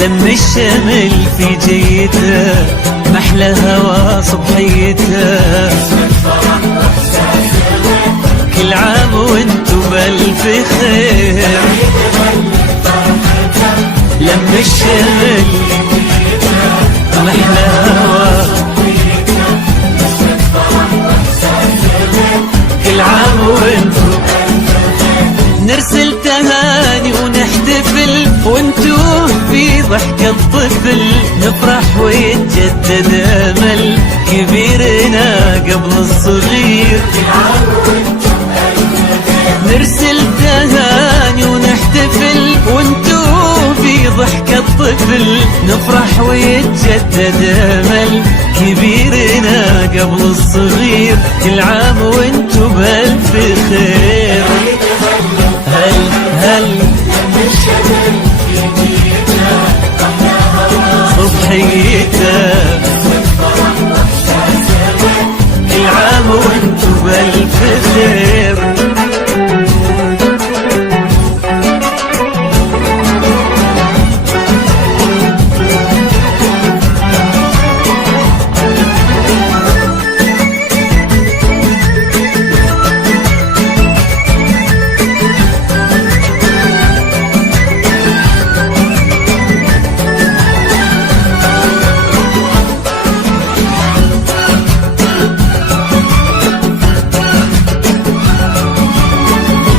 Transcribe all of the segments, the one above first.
لم الشمل في جيته، محلى هوا صبحيته. كل عام وانتو بألف خير، لم الشمل محلى هوا. كل عام وانتو نرسل تهاني ونحتفل، وانتو في ضحكة طفل نفرح ويتجدد امل كبيرنا قبل الصغير. نرسل تهاني ونحتفل، وانتو في ضحكة طفل نفرح ويتجدد امل كبيرنا قبل الصغير. كل عام وانتو بألف خير. هل صبحيته، كل عام وانتو بألف خير.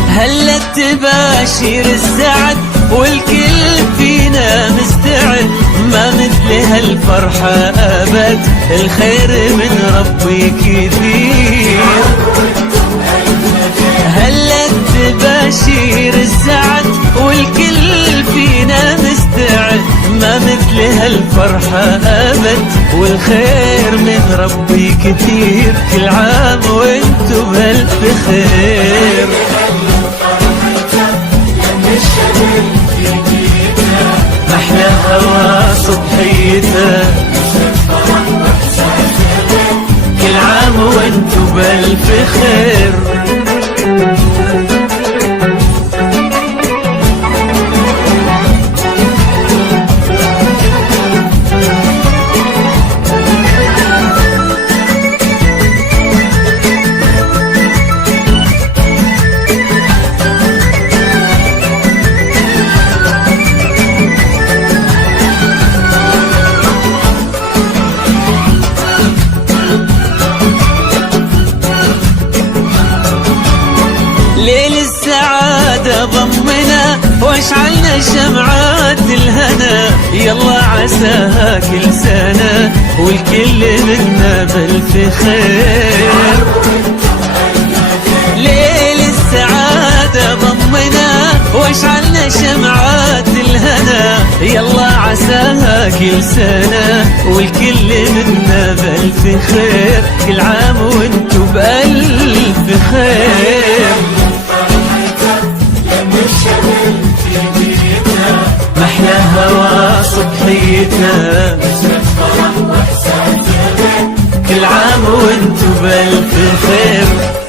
هلا تباشير السعد والكل فينا مستعد، ما مثل هالفرحة أبد، الخير من ربي كثير. هلا تباشير السعد والكل فينا مستعد، ما مثل هالفرحة أبد، والخير من ربي كثير. كل عام وانتو بألف خير. محلى هوا صبحيته، كل عام وانتو بألف خير. ليل السعادة ضمنا واشعلنا شمعات الهنا، يلا عساها كل سنة والكل منا بألف خير. ليل السعادة ضمنا واشعلنا شمعات الهنا، يلا عساها كل سنة والكل منا بألف خير. كل عام وانتو بألف خير. محلى هوا صبحيته، كل عام وانتو بألف خير.